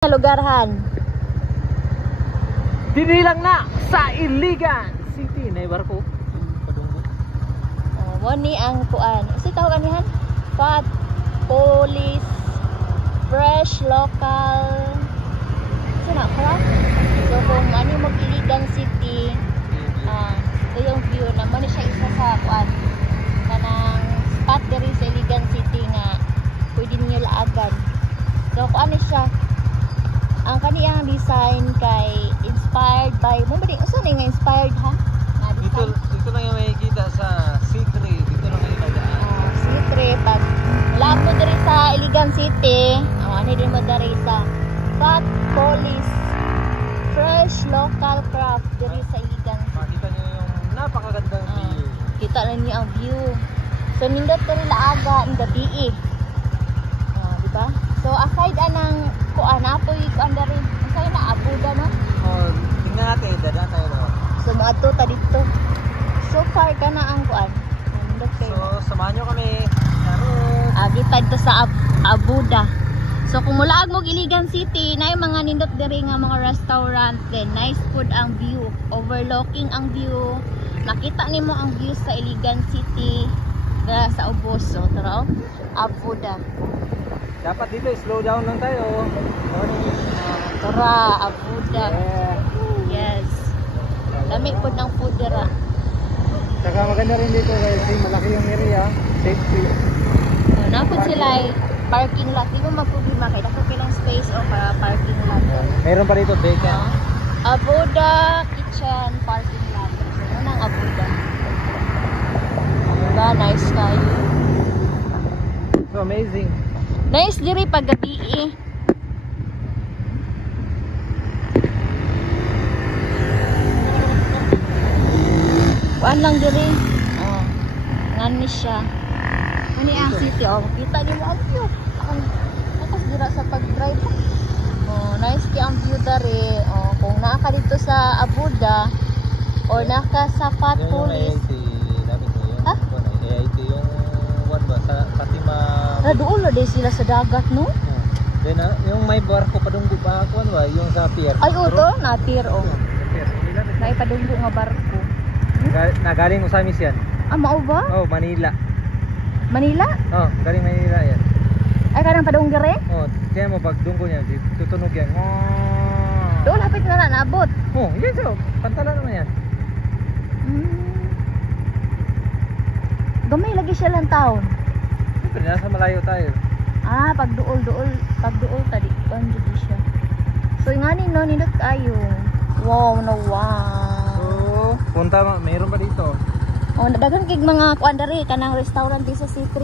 Lugarhan. Dili lang na sa Iligan City na barko. Padunggo. Oh, mo ni ang kuan. Isa tawag anihan? Fat Police Fresh Local. Sino ka? So kung ano mo Iligan City, ito yung view na mo ni siya isa sa kuan. Kanang spot diri sa Iligan City nga pwede niyo laagan. So kuan ni siya. Ang kaniyang design kay inspired by mo ba din usa nga inspired ha? Dito lang yung makikita sa C3. Dito lang yung nadaan. C3 pag wala po diri sa Iligan City, ano din mo diri sa Fat Police Fresh Local Craft diri sa Iligan City. Makita niyo yung napakagandang view. Kita na niyo ang view. So nindot diri laaga in gabi di ba? So aside anang kuan apoy kuan diri unsay na abuda no? Tingnan natin, dadaan tayo daw. So moadto ta dito. So far ka na ang kuan. Nindot kay. So samahan niyo kami. Charot. Gitad to sa Abuda. So kung mulaag mo Iligan City, na yung mga nindot diri nga mga restaurant, then nice food ang view, overlooking ang view. Makita nimo ang view sa Iligan City sa ubos. So tara Abuda. Dapat dito slow down lang tayo. Tara Abuda. Yeah. Yes. Lamig po ng food dira. Saka maganda rin dito kasi malaki yung area, safety. So, napod sila ay parking lot. Di mo magproblema kaya dapat kailang space o para parking lot. Meron pa dito vacant. Abuda Kitchen Parking Lot. So, yun ang Abuda. Diba? Nice kayo. So amazing. Nice diri pag gabi Kuan lang diri. Ngani siya. Ani ang city kita di mo ang view. Ang tapos dira sa pag-drive. Nice kay ang view diri. Kung naa ka dito sa Abuda or naka sa Fat Police. Ha? AIT yung what ba sa Fatima. Doon na din sila sa dagat no? Then yung may barko padunggo ba kuan ba yung sa pier. Ay to na pier Pier. May padunggo nga barko. Nagaling Usamis yan. Mao ba? Oh, Manila. Manila? Oh, galing Manila yan. Ay kanang padunggo rin? Oh, kaya mo pag dunggo niya, tutunog yan. Doon hapit na naabot. Oh, yes oh. Pantala naman yan. Gamay lagi siya lang taon. Siyempre, nasa malayo tayo. Pag duol tadi kuan jud siya. So ngani no nindot kayo. Wow. So, punta mayroon pa dito. Daghan kay mga kuan diri kanang restaurant di sa C3.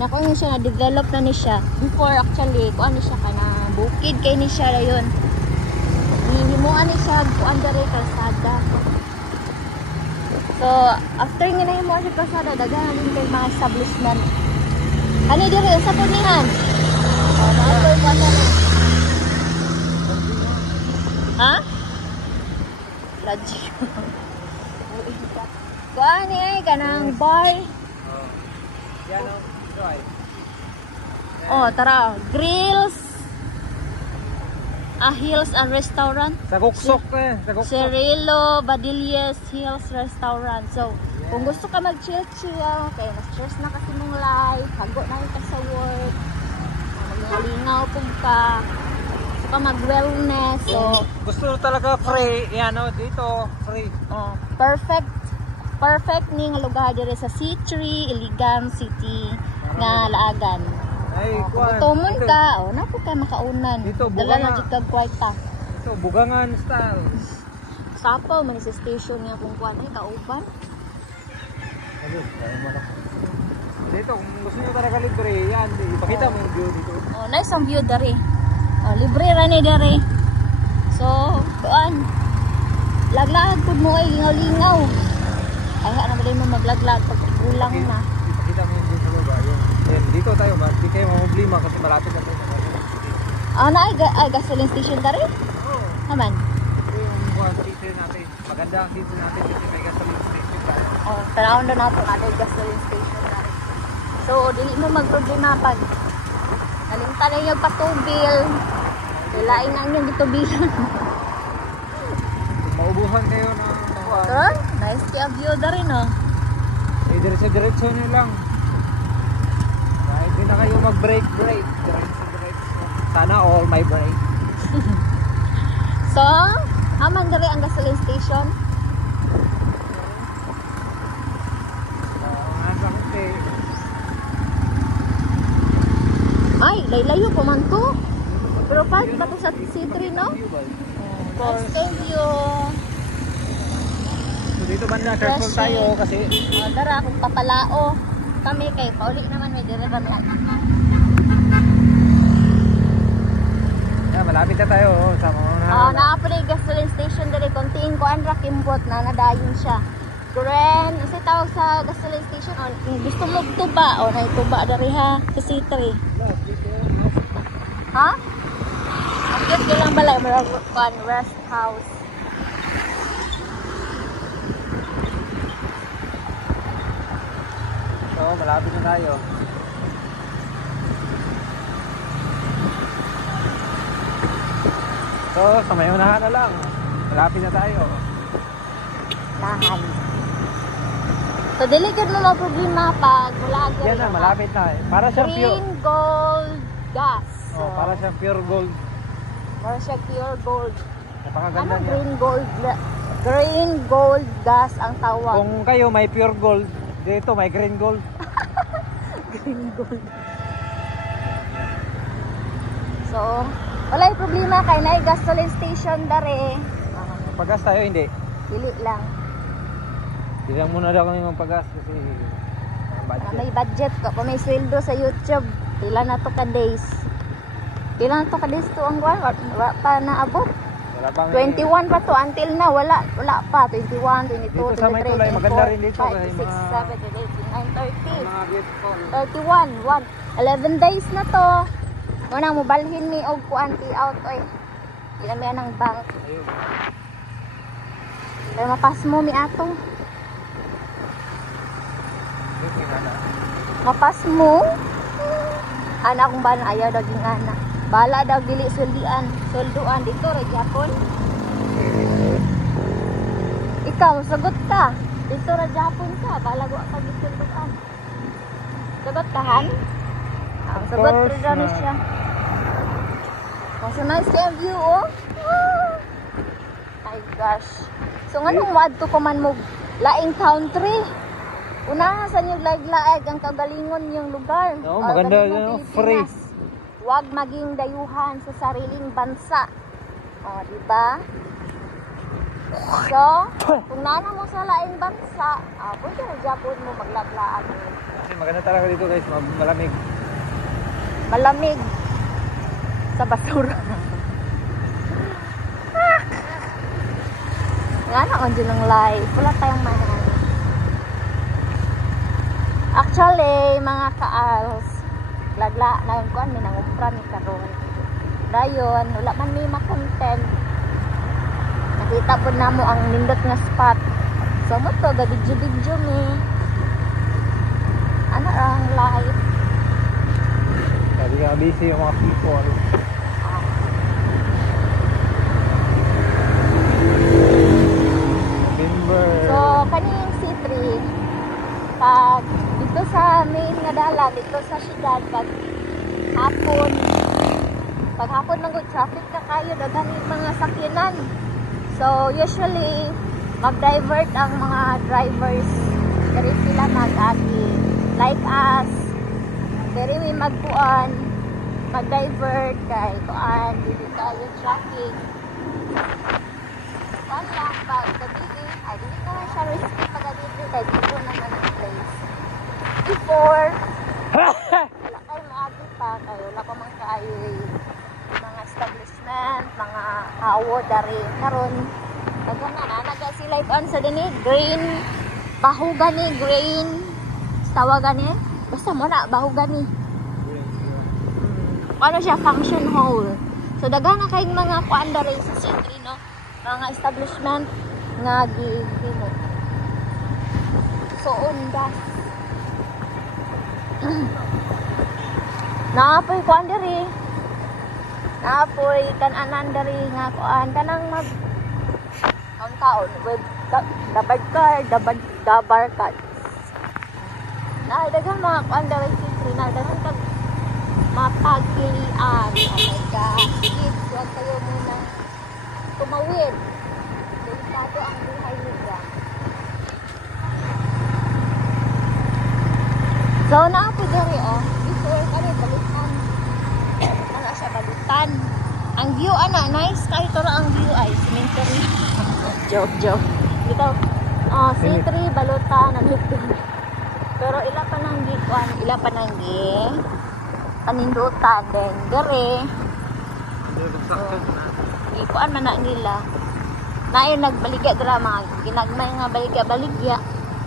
Nako ni siya na develop na ni siya. Before actually kuan ni siya kanang bukid kay ni siya dayon. Hihimuan ni siya kuan diri kalsada. So after nga na himuan siya kalsada daghan din kay mga establishment. Ani diri sa punihan. Maatoy pa na. Ha? Lodge. Kuan ni kanang bar. Yan oh, try. Tara, Grills. Hills and Restaurant. Sa Kuksok sa Kuksok. Cirilo Badillas Hills Restaurant. So, kung gusto ka mag-chill-chill, kaya mas stress na kasi mong life, hago na ka sa work, maglingaw kung ka, gusto ka mag-wellness. So, gusto talaga free, yan o, dito, free. Perfect ning lugar diri sa C3, Iligan City, nga laagan. Ay, kuan. Tumon ka, napo kay makaunan. Dito, dala na Buganga. jud kag kwarta. Ito, Bugangan style. Sapaw man sa station niya kung kuan ay kauban. Dito, kung gusto nyo talaga libre, yan, ipakita mo yung view dito. Nice ang view dari. Libre ra ni dari. So, kuan. Laglaag pud mo ay lingaw-lingaw. Ay na ba mo maglaglag pag ulang na. Ipakita mo yung view sa baba, yun. Then, dito tayo, di kayo mamublima kasi malapit na tayo. Ay gasoline station dari? Oo. Naman. Ito yung buwan dito natin. Maganda ang dito natin kasi may gasoline station tayo. Tanawon na nato na gasoline station dari. So, dili mo magproblema pag nalimtan na yung patubil. Lain ang yung gitubigan. Maubuhan kayo ng kuan. Ito, nice view da rin oh. Eh, diretso nyo lang. Kahit di na kayo mag-break. Diretso. Sana all my break. So, aman diri ang gasoline station. Ay, laylayo pa man to. Pero park ba to sa C3, no? Thank you. So dito banda, careful tayo kasi Dara, kung papalao kami kay pauli naman may dire ba lang. malapit na tayo sa mga Naa pa rin gasoline station diri konting kuan ra kimbot na nadayon siya. Grand, isa tawag sa gasoline station gusto mo tuba o nay tuba diri ha sa C3. Ha? Akit ko lang balay kuan rest house. So, malapit na tayo. So, sa may unahan na lang. Malapit na tayo. Lahan. So, delikad mo mga problema pag wala Yan na, malapit na. Para siyang pure. Green gold gas. Oh, para siyang pure gold. Para siya pure gold. Napakaganda Anong niya. green gold gas ang tawag? Kung kayo may pure gold, dito may green gold. Green gold. So, wala yung problema kay na gasoline station dare. Paggas tayo, hindi. Dili lang. Bilang muna daw kami magpagas kasi May budget ko. Kung may sweldo sa YouTube, pila na to ka days. Pila na to ka days to ang wala pa naabot. wala pang 21 pa to until na wala pa 21, 22, Dito sa may 23, tulay, maganda rin 24, dito 5, kasi 6, mga- 7, 8, 9, 30. mga beautiful. 31, 11 days na to. Muna mo balhin mi og kuan out oy. Di na mi anang bank. Ayun. Kaya mapas mo mi ato. Mapas mo. Anak kong bala ayaw daging anak. Bala daw dili sulduan dito ra gyapon. Ikaw sagot ka. Dito ra gyapon ka, bala go ka gisulduan. Sagot ka han? Ang sagot course ra na not. siya. So nice yung view oh. My gosh. So nganong wadto ko man mo laing country? Una sa inyo laig-laig ang kagalingon yung lugar. Oo, maganda Kagalingon yun, free. Pilipinas. Huwag maging dayuhan sa sariling bansa. O, di ba? So, kung nana mo sa laing bansa, pwede na Japon mo maglaglaan. Kasi maganda talaga dito guys, malamig. Malamig sa basura. Nga na, on dyan ng live. Wala tayong manan. Actually, mga ka-als, lagla na yung kuan, minangumpra ni karon. Dayon, wala man may makontent. Nakita po na mo ang nindot nga spot. So mo to, gabidyo-bidyo mi. Ano ang live? Sabi ka busy yung mga people. November. So, kaning C3, pag dito sa main nga dalan, dito sa syudad, pag hapon ng good traffic na kayo, daghan yung mga sakyanan. So, usually, mag-divert ang mga drivers. Dari sila mag-agi. Like us, dari may mag-divert kay kuan, dito tayo traffic. Kuan lang, pag gabi, ay dito naman siya risky pag gabi, kay dito naman ang place. Before, wala kayo maagi pa, kayo wala pa man kayo mga establishment, mga hawo dari karon dagan na naga sila ipon sa dini green bahugan ni green tawagan ni basta mo na bahugan ni ano siya function hall. So dagan na kay mga kuan dari sa sentro no, mga establishment nga gihimo. So undas naapoy kuan diri Napoy kan-anan dari nga kuan kanang mag ang taon with dabad card, dabar card. Na daghang mga kuan dari sitri na daghang kag mapagpilian. Oh my God. Kids, huwag kayo muna tumawid. Delikado ang buhay nila. So, naapoy dari before kami balutan. Ano siya balutan. Ang view, nice. Kahit ito ang view ay cemetery. Joke. Dito, cemetery, balutan, pero ila pa nang panindutan din. Dari. Ikuan man na nila. Naay nagbaligya dira mga ginagmay nga baligya.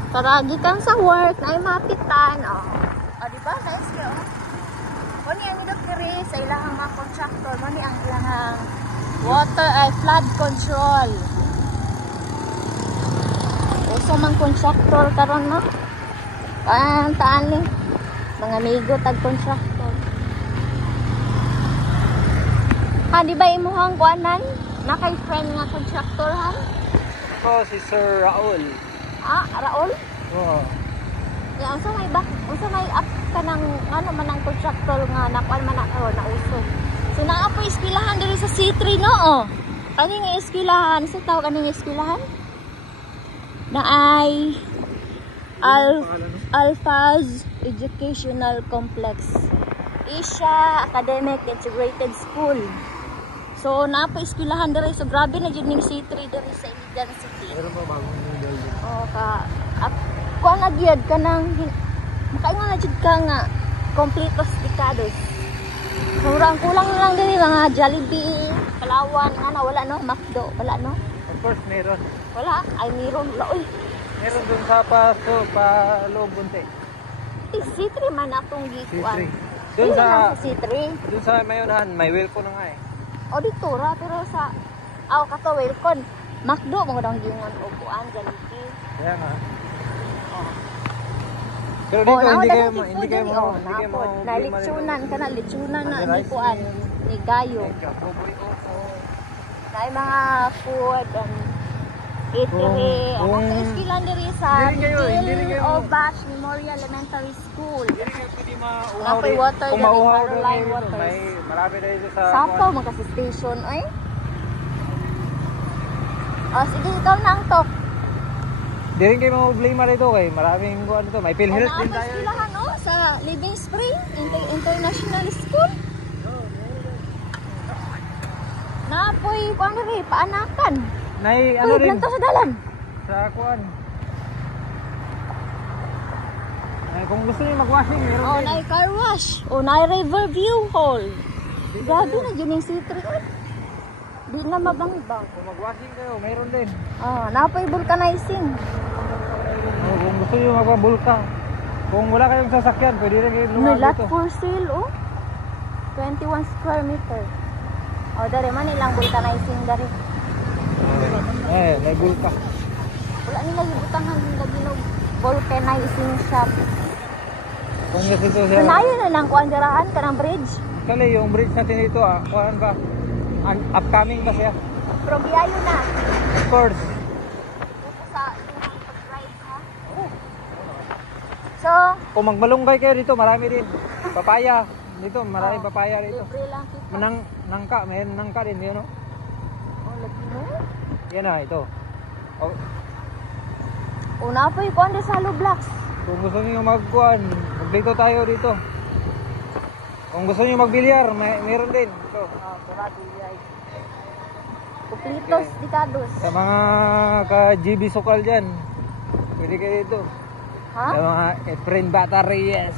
Karagi kang sa work, naay mapitan. Di ba? Nice kayo. Kani ang idok diri sa ilahang mga contractor, mani ang ilahang water ay flood control. Uso mang contractor karon no? Taan ni mga amigo tag contractor. Di ba imuhang kuanan? Na kay friend nga contractor han? Ako si Sir Raul. Raul? Oo. Ya, unsa may up ka ng ano man ang contractor nga nakuan man na uso. So naa po eskwelahan diri sa C3 no. Kani nga eskwelahan, sa tawag kani nga eskwelahan? Na ay Alphaz Educational Complex. Asia Academic Integrated School. So naa po eskwelahan diri, so grabe na jud ning C3 diri sa Iligan City. Meron pa bagong building. Kuan na gyud kanang makaingon na jud ka nga completos dekados. Kulang lang diri mga Jollibee, Palawan nga wala no, McDo, wala no. Of course meron. Wala, ay meron wala oy. Meron dun sa pa loob bunti. C3 man atong gikuan. Dun sa C3. Dun sa mayunahan, may welcome na nga eh. O dito ra pero sa kato welcome. McDo mo dang gingon upuan Jollibee. Kaya nga. Pero dito hindi kayo na litsunan na ni kuan ni Gayo. Dahil mga food and eatery. Ang iskilan diri sa Gil Obash Memorial Elementary School. Apoy water diri, Caroline Waters. May marami dito sa Sapaw mga kasi station ay. Sige, ikaw na ang top. Di rin kayo mga problema rito kay maraming buwan dito. May PhilHealth din tayo. Eskwelahan sa Living Spring International School. Napoy kuan diri paanakan. Nay ano rin sa dalan. sa kuan. Ay kung gusto niyo mag-washing meron din. Nay car wash. Nay river view hall. Grabe na yun yung C3. Di na mabang-bang. Kung mag-washing kayo, meron din. Napoy vulcanizing. Kung gusto niyo magpabulka. Kung wala kayong sasakyan, pwede rin kayo May lumabas lot dito. for sale 21 square meter. Dari man ilang vulcanizing dari. May bulka. Wala nila ibutangan nila ginog vulcanizing shop. Kung gusto siya. Kanayo na lang kuan dirahan kanang bridge. Kali yung bridge natin dito kuan ba? Upcoming ba siya? Pero biyayo na. Of course. Dito sa ilang pag-ride ha. So, Kung magmalunggay kayo dito, marami din. Papaya. Dito, maraming papaya dito. libre lang kita. Nangka, may nangka din yun, no? Lagi no? Yan na, ito. Una po yung kuan sa Halo Blocks. Kung gusto niyo magkuhan, maglito tayo dito. Kung gusto niyo magbilyar, meron din. Ito. Kuplitos, dikados. Sa mga ka-GB Sokal dyan, pwede kayo dito. Ha? Sa mga Efren Batarreyes.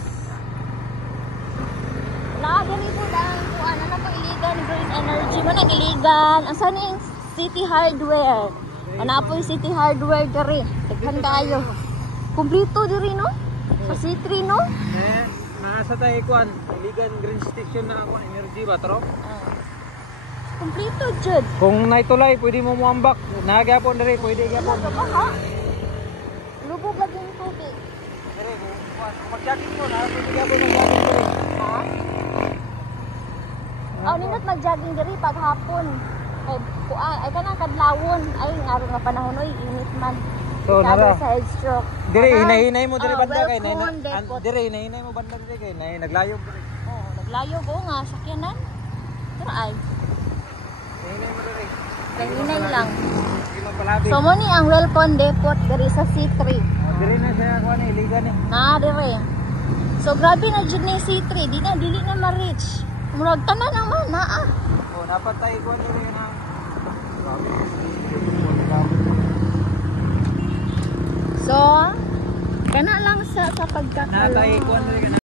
Naagari po dahil po ano na pang iligan, Green Energy mo nang iligan. Ang sana yung City Hardware. Ano po yung City Hardware diri. Tignan kayo. Kumplito diri no? Sa C3 no? Nasa tayo kuhan, iligan Green Station na kuhan, energy ba, tro? Kumplito jud. Kung naitulay, pwede mo muambak. Nagyapon diri, pwede gyapon. Ano ba ha? Lubog lagi yung tubig. Diri, kung mag-jogging mo, pwede gyapon mag-jogging diri. Ha? Oh, nindot mag-jogging diri paghapon. Kay kuan ay kanang kadlawon. Ay ngaro nga panahon oy init man. So, Recover nara. sa head stroke. Dire Ana? hinahinay mo dire Oh, banda kay nay. welcome, depot. Dire hinahinay mo banda dire kay nay naglayo dire. Oh, naglayo ko nga sakyanan. Pero ay, Hinahinay mo dire. kaninay lang. Hindi magpalabi. So mo ni ang welcome depot diri sa C3. Dire na siya kuan iligan ni. Na dire. So grabe na jud ni C3, di na dili na ma-reach. Murag tanan ang mana ah. Oh, dapat tayo kuan dire na. Grabe. So, kana lang sa pagkakalo. Natay kuan dire.